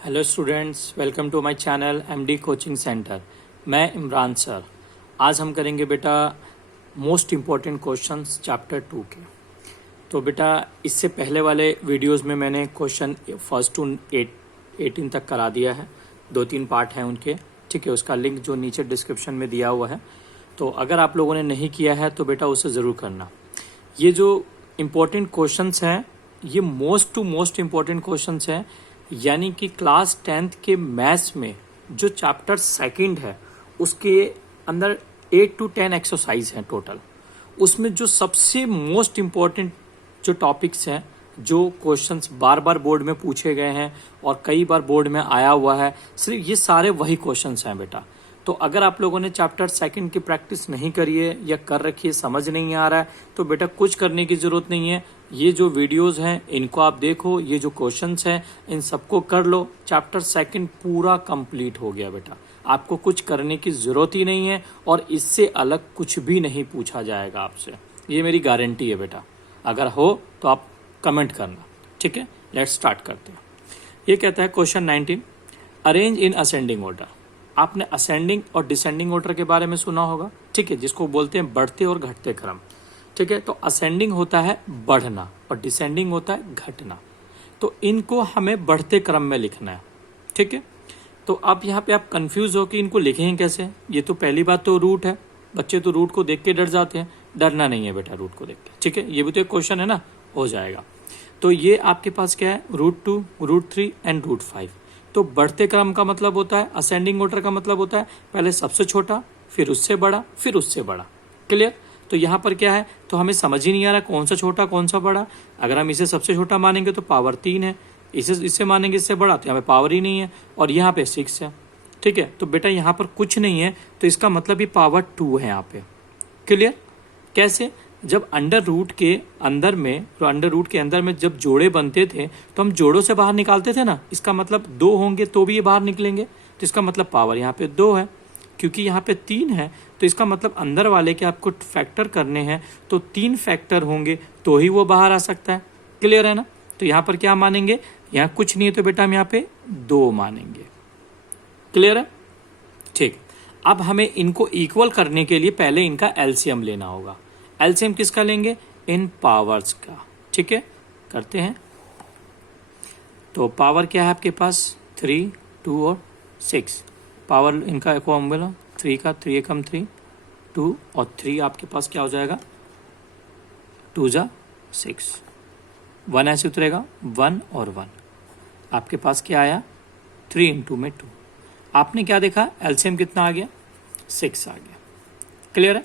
Hello students, welcome to my channel MD coaching centre. मैं Imran sir. आज हम करेंगे बेटा मोस्ट इम्पॉर्टेंट क्वेश्चंस चैप्टर 2 के। तो बेटा इससे पहले वाले वीडियोस में मैंने क्वेश्चन फर्स्ट टू 18 तक करा दिया है। 2-3 पार्ट हैं उनके, ठीक है। उसका लिंक जो नीचे डिस्क्रिप्शन में दिया हुआ है, तो अगर आप लोगों ने नहीं किया है तो बेटा उसे ज़रूर करना। ये जो इम्पोर्टेंट क्वेश्चंस हैं ये most to most important questions हैं, यानी कि क्लास 10th के मैथ्स में जो चैप्टर सेकंड है उसके अंदर 8 to 10 एक्सरसाइज हैं टोटल। उसमें जो सबसे मोस्ट इम्पॉर्टेंट जो टॉपिक्स हैं, जो क्वेश्चंस बार बार बोर्ड में पूछे गए हैं और कई बार बोर्ड में आया हुआ है, सिर्फ ये सारे वही क्वेश्चंस हैं बेटा। तो अगर आप लोगों ने चैप्टर सेकंड की प्रैक्टिस नहीं करी है या कर रखी है, समझ नहीं आ रहा है, तो बेटा कुछ करने की जरूरत नहीं है। ये जो वीडियोस हैं इनको आप देखो, ये जो क्वेश्चंस हैं इन सबको कर लो। चैप्टर सेकंड पूरा कंप्लीट हो गया बेटा, आपको कुछ करने की जरूरत ही नहीं है और इससे अलग कुछ भी नहीं पूछा जाएगा आपसे, ये मेरी गारंटी है बेटा। अगर हो तो आप कमेंट करना, ठीक है। लेट्स स्टार्ट करते हैं। ये कहता है question 19, arrange in ascending order. आपने असेंडिंग और डिसेंडिंग ऑर्डर के बारे में सुना होगा, ठीक है, जिसको बोलते हैं बढ़ते और घटते क्रम, ठीक है। तो असेंडिंग होता है बढ़ना और डिसेंडिंग होता है घटना। तो इनको हमें बढ़ते क्रम में लिखना है, ठीक है। तो अब यहाँ पे आप कंफ्यूज हो कि इनको लिखेंगे कैसे। ये तो पहली बात तो रूट है, बच्चे तो रूट को देख के डर जाते हैं। डरना नहीं है बेटा रूट को देख के, ठीक है। ये भी तो एक क्वेश्चन है ना, हो जाएगा। तो ये आपके पास क्या है, √2, √3 एंड √5। तो बढ़ते क्रम का मतलब होता है, असेंडिंग ऑर्डर का मतलब होता है पहले सबसे छोटा, फिर उससे बड़ा, फिर उससे बड़ा। क्लियर। तो यहाँ पर क्या है, तो हमें समझ ही नहीं आ रहा कौन सा छोटा कौन सा बड़ा। अगर हम इसे सबसे छोटा मानेंगे तो पावर 3 है, इससे मानेंगे इससे बड़ा तो यहाँ पे पावर ही नहीं है, और यहाँ पे 6 है, ठीक है। तो बेटा यहाँ पर कुछ नहीं है, तो इसका मतलब ये पावर 2 है यहाँ पे। क्लियर। कैसे, जब अंडर रूट के अंदर में जब जोड़े बनते थे तो हम जोड़ों से बाहर निकालते थे ना, इसका मतलब 2 होंगे तो भी ये बाहर निकलेंगे, तो इसका मतलब पावर यहाँ पे 2 है। क्योंकि यहाँ पे 3 है तो इसका मतलब अंदर वाले के आपको फैक्टर करने हैं तो 3 फैक्टर होंगे तो ही वो बाहर आ सकता है। क्लियर है ना। तो यहाँ पर क्या मानेंगे, यहाँ कुछ नहीं है तो बेटा हम यहाँ पे 2 मानेंगे। क्लियर है, ठीक। अब हमें इनको इक्वल करने के लिए पहले इनका एलसीएम लेना होगा। एलसीएम किसका लेंगे, इन पावर्स का, ठीक है। करते हैं। तो पावर क्या है आपके पास, 3, 2 और 6। पावर इनका को हम बोला 3 का, 3 एकम 3, 2 और 3 आपके पास क्या हो जाएगा, 2 जा 6। 1 ऐसे उतरेगा, 1 और 1 आपके पास क्या आया, 3 इंटू में 2। आपने क्या देखा, एलसीएम कितना आ गया, 6 आ गया। क्लियर है।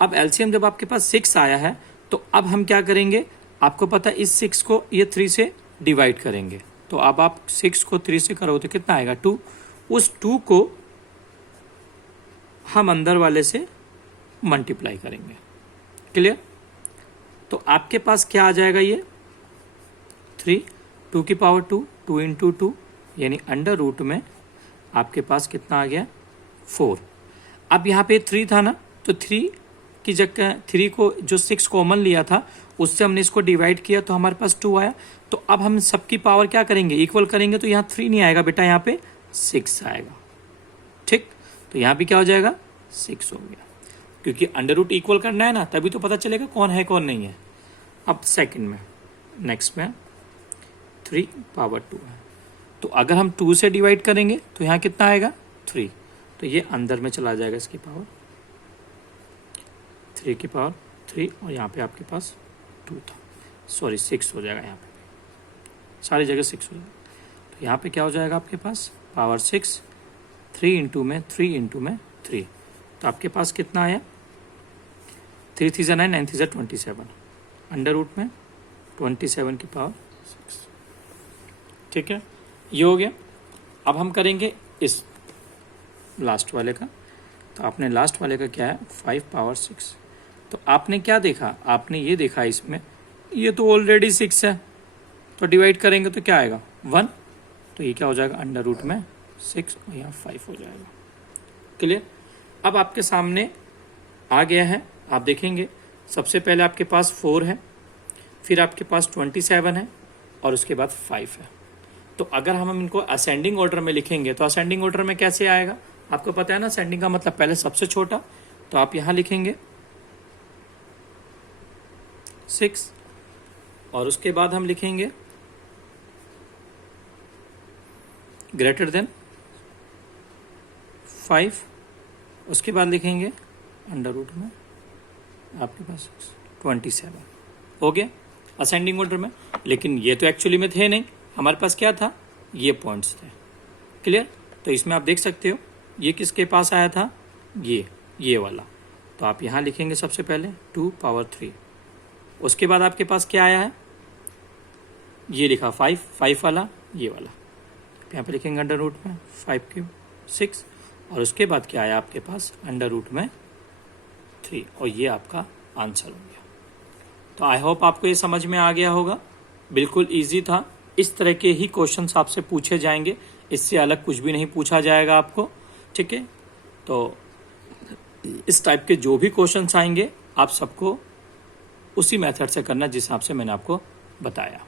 अब एलसीएम जब आपके पास 6 आया है तो अब हम क्या करेंगे, आपको पता है इस 6 को ये 3 से डिवाइड करेंगे। तो अब आप 6 को 3 से करो तो कितना आएगा, 2। उस 2 को हम अंदर वाले से मल्टीप्लाई करेंगे। क्लियर। तो आपके पास क्या आ जाएगा, ये 3, 2 की पावर 2, 2 इंटू 2 यानी अंडर रूट में आपके पास कितना आ गया, 4। अब यहाँ पे 3 था ना, तो 3 की जगह 3 को जो 6 कॉमन लिया था उससे हमने इसको डिवाइड किया तो हमारे पास 2 आया। तो अब हम सबकी पावर क्या करेंगे, इक्वल करेंगे। तो यहाँ 3 नहीं आएगा बेटा, यहाँ पे 6 आएगा, ठीक। तो यहाँ भी क्या हो जाएगा, 6 हो गया। क्योंकि अंडर रूट इक्वल करना है ना, तभी तो पता चलेगा कौन है कौन नहीं है। अब सेकंड में, नेक्स्ट में 3 पावर 2 है, तो अगर हम 2 से डिवाइड करेंगे तो यहाँ कितना आएगा, 3। तो ये अंदर में चला जाएगा, इसकी पावर 3 की पावर 3 और यहाँ पे आपके पास 2 था, सॉरी 6 हो जाएगा, यहाँ पे सारी जगह 6 हो जाएगा। तो यहाँ पे क्या हो जाएगा आपके पास, पावर 6, 3 इंटू में 3। तो आपके पास कितना आया, 3 3 9, 9 3 27, अंडर रूट में 27 की पावर 6, ठीक है। ये हो गया। अब हम करेंगे इस लास्ट वाले का। तो आपने लास्ट वाले का क्या है, 5 पावर 6। तो आपने क्या देखा, आपने ये देखा इसमें ये तो ऑलरेडी 6 है, तो डिवाइड करेंगे तो क्या आएगा, 1। तो ये क्या हो जाएगा, अंडर रूट में 6 और यहाँ 5 हो जाएगा। क्लियर। अब आपके सामने आ गया है, आप देखेंगे सबसे पहले आपके पास 4 है, फिर आपके पास 27 है और उसके बाद 5 है। तो अगर हम इनको असेंडिंग ऑर्डर में लिखेंगे तो असेंडिंग ऑर्डर में कैसे आएगा, आपको पता है ना, असेंडिंग का मतलब पहले सबसे छोटा, तो आप यहां लिखेंगे 6 और उसके बाद हम लिखेंगे ग्रेटर देन 5, उसके बाद लिखेंगे अंडर रूट में आपके पास 27 हो गया असेंडिंग ऑर्डर में। लेकिन ये तो एक्चुअली में थे नहीं, हमारे पास क्या था, ये पॉइंट्स थे। क्लियर? तो इसमें आप देख सकते हो ये किसके पास आया था, ये वाला। तो आप यहां लिखेंगे सबसे पहले 2 पावर 3, उसके बाद आपके पास क्या आया है, ये लिखा 5 वाला, ये वाला यहाँ पे लिखेंगे अंडर रूट में 5³ 6 और उसके बाद क्या आया आपके पास अंडर रूट में 3 और ये आपका आंसर हो गया। तो आई होप आपको ये समझ में आ गया होगा, बिल्कुल इजी था। इस तरह के ही क्वेश्चंस आपसे पूछे जाएंगे, इससे अलग कुछ भी नहीं पूछा जाएगा आपको, ठीक है। तो इस टाइप के जो भी क्वेश्चंस आएंगे आप सबको उसी मेथड से करना जिस हिसाब से मैंने आपको बताया।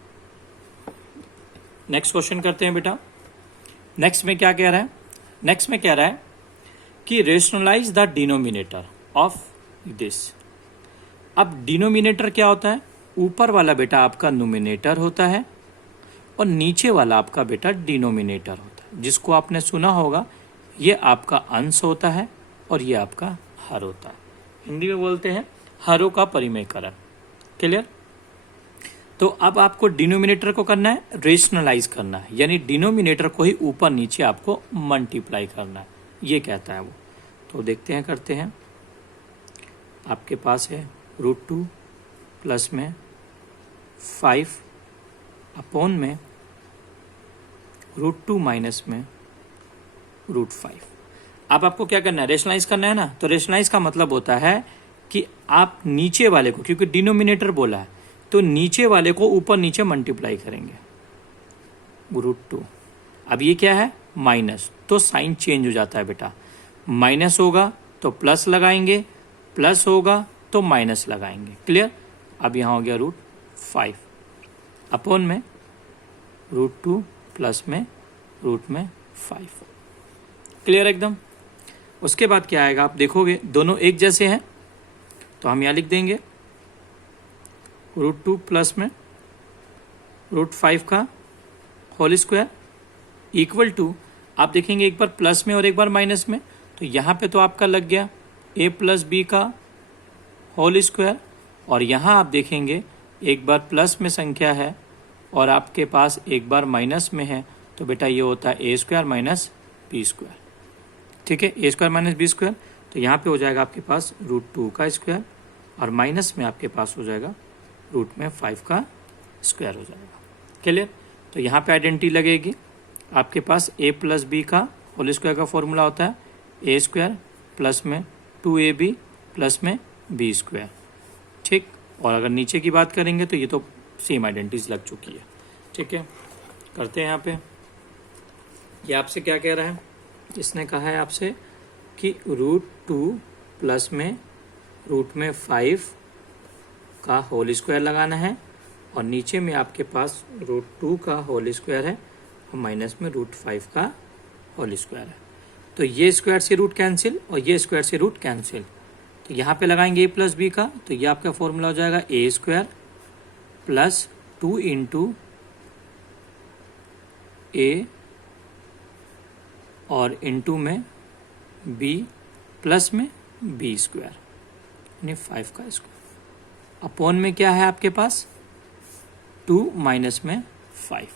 नेक्स्ट क्वेश्चन करते हैं बेटा। नेक्स्ट में क्या कह रहा है, नेक्स्ट में कह रहा है कि rationalise the denominator of this. अब डिनोमिनेटर क्या होता है, ऊपर वाला बेटा आपका नोमिनेटर होता है और नीचे वाला आपका बेटा डिनोमिनेटर होता है। जिसको आपने सुना होगा ये आपका अंश होता है और ये आपका हर होता है। हिंदी में बोलते हैं हरों का परिमेयकरण। क्लियर? तो अब आपको डिनोमिनेटर को करना है रेशनलाइज करना है, यानी डिनोमिनेटर को ही ऊपर नीचे आपको मल्टीप्लाई करना है, ये कहता है वो। तो देखते हैं, करते हैं। आपके पास है √2 प्लस में 5 अपॉन में √2 माइनस में √5। अब आपको क्या करना है, रेशनलाइज करना है ना। तो रेशनलाइज का मतलब होता है कि आप नीचे वाले को, क्योंकि डिनोमिनेटर बोला है तो नीचे वाले को ऊपर नीचे मल्टीप्लाई करेंगे √2। अब ये क्या है, माइनस, तो साइन चेंज हो जाता है बेटा। माइनस होगा तो प्लस लगाएंगे, प्लस होगा तो माइनस लगाएंगे। क्लियर? अब यहां हो गया √5 अपॉन में √2 प्लस में √5। क्लियर एकदम? उसके बाद क्या आएगा, आप देखोगे दोनों एक जैसे हैं तो हम यहां लिख देंगे √2 प्लस में √5 का होल स्क्वायर इक्वल टू, आप देखेंगे एक बार प्लस में और एक बार माइनस में, तो यहाँ पे तो आपका लग गया a प्लस बी का होल स्क्वायर, और यहाँ आप देखेंगे एक बार प्लस में संख्या है और आपके पास एक बार माइनस में है, तो बेटा ये होता है a² माइनस b²। ठीक है, a² माइनस b²। तो यहाँ पे हो जाएगा आपके पास √2 का स्क्वायर और माइनस में आपके पास हो जाएगा √5 का स्क्वायर हो जाएगा। क्लियर? तो यहाँ पे आइडेंटिटी लगेगी। आपके पास a प्लस बी का होल स्क्वायर का फॉर्मूला होता है a² प्लस में 2ab प्लस में b²। ठीक, और अगर नीचे की बात करेंगे तो ये तो सेम आइडेंटिटीज लग चुकी है। ठीक है, करते हैं। यहाँ पे ये आपसे क्या कह रहा है, इसने कहा है आपसे कि √2 प्लस में √5 का होल स्क्वायर लगाना है और नीचे में आपके पास √2 का होल स्क्वायर है और माइनस में √5 का होल स्क्वायर है। तो ये स्क्वायर से रूट कैंसिल और ये स्क्वायर से रूट कैंसिल, तो यहाँ पे लगाएंगे a प्लस बी का, तो ये आपका फॉर्मूला हो जाएगा a² प्लस 2 इंटू a और इंटू में b प्लस में b² यानी 5 का स्क्वायर अपॉन में क्या है आपके पास 2 माइनस में 5।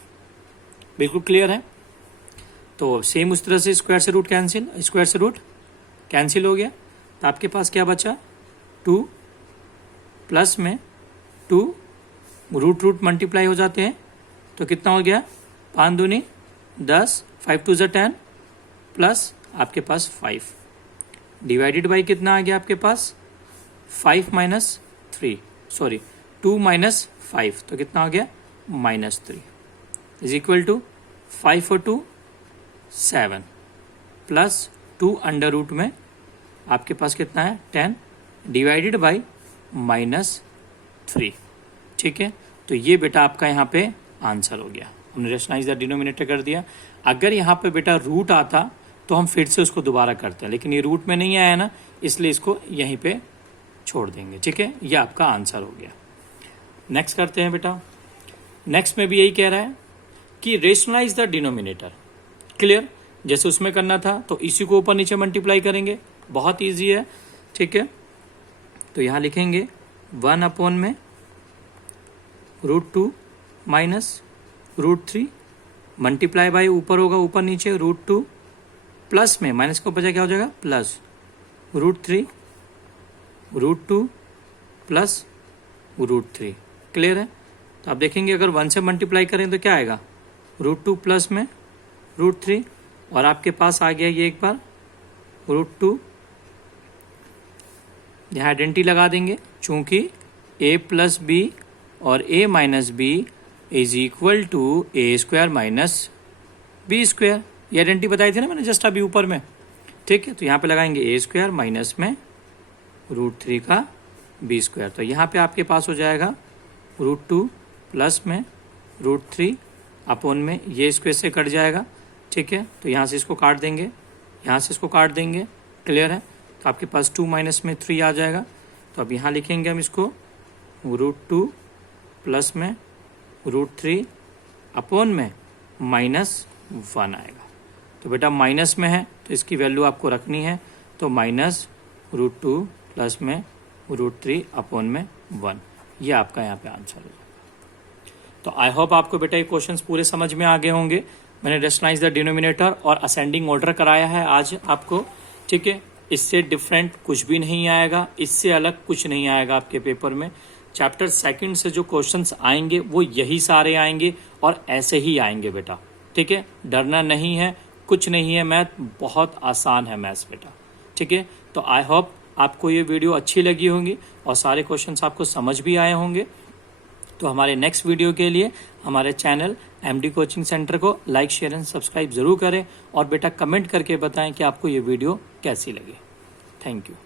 बिल्कुल क्लियर है? तो सेम उस तरह से स्क्वायर से रूट कैंसिल, स्क्वायर से रूट कैंसिल हो गया, तो आपके पास क्या बचा 2 प्लस में 2 रूट मल्टीप्लाई हो जाते हैं, तो कितना हो गया 5 दूनी 10, 5 2 10 प्लस आपके पास 5 डिवाइडेड बाई कितना आ गया आपके पास 5 माइनस 3, सॉरी 2 माइनस 5, तो कितना हो गया -3 इज इक्वल टू 5 और 2 7 प्लस 2 अंडर रूट में आपके पास कितना है 10 डिवाइडेड बाई -3। ठीक है, तो ये बेटा आपका यहाँ पे आंसर हो गया। हमने रेशनलाइज द डिनोमिनेटर कर दिया। अगर यहाँ पे बेटा रूट आता तो हम फिर से उसको दोबारा करते हैं, लेकिन ये रूट में नहीं आया ना, इसलिए इसको यहीं पे छोड़ देंगे। ठीक है, ये आपका आंसर हो गया। नेक्स्ट करते हैं बेटा। नेक्स्ट में भी यही कह रहा है कि रेशनलाइज द डिनोमिनेटर। क्लियर, जैसे उसमें करना था तो इसी को ऊपर नीचे मल्टीप्लाई करेंगे, बहुत ईजी है। ठीक है, तो यहाँ लिखेंगे 1 में √2 माइनस √3 मल्टीप्लाई बाई ऊपर होगा ऊपर नीचे √2 प्लस में माइनस का बचा क्या हो जाएगा प्लस √3 √2 प्लस √3। क्लियर है, तो आप देखेंगे अगर 1 से मल्टीप्लाई करें तो क्या आएगा √2 प्लस में √3 और आपके पास आ गया ये एक बार √2। यहाँ आइडेंटिटी लगा देंगे, चूंकि a प्लस बी और a minus b is equal to a² minus b²। ये आइडेंटिटी बताई थी ना मैंने जस्ट अभी ऊपर में। ठीक है, तो यहाँ पे लगाएंगे a² माइनस में √3 का b²। तो यहाँ पे आपके पास हो जाएगा √2 प्लस में √3 अपॉन में ये स्क्वायर से कट जाएगा। ठीक है, तो यहाँ से इसको काट देंगे, यहाँ से इसको काट देंगे। क्लियर है, तो आपके पास 2 माइनस में 3 आ जाएगा। तो अब यहाँ लिखेंगे हम इसको √2 प्लस में √3 अपॉन में -1 आएगा। तो बेटा माइनस में है तो इसकी वैल्यू आपको रखनी है, तो -√2 प्लस में √3 अपॉन में 1, ये आपका यहाँ पे आंसर होगा। तो आई होप आपको बेटा ये क्वेश्चंस पूरे समझ में आ गए होंगे। मैंने रेशनलाइज द डिनोमिनेटर और असेंडिंग ऑर्डर कराया है आज आपको। ठीक है, इससे डिफरेंट कुछ भी नहीं आएगा, इससे अलग कुछ नहीं आएगा आपके पेपर में। चैप्टर 2 से जो क्वेश्चंस आएंगे वो यही सारे आएंगे और ऐसे ही आएंगे बेटा। ठीक है, डरना नहीं है, कुछ नहीं है, मैथ बहुत आसान है मैथ्स बेटा। ठीक है, तो आई होप आपको ये वीडियो अच्छी लगी होंगी और सारे क्वेश्चंस आपको समझ भी आए होंगे। तो हमारे नेक्स्ट वीडियो के लिए हमारे चैनल एमडी कोचिंग सेंटर को लाइक शेयर एंड सब्सक्राइब जरूर करें और बेटा कमेंट करके बताएं कि आपको ये वीडियो कैसी लगी। Thank you.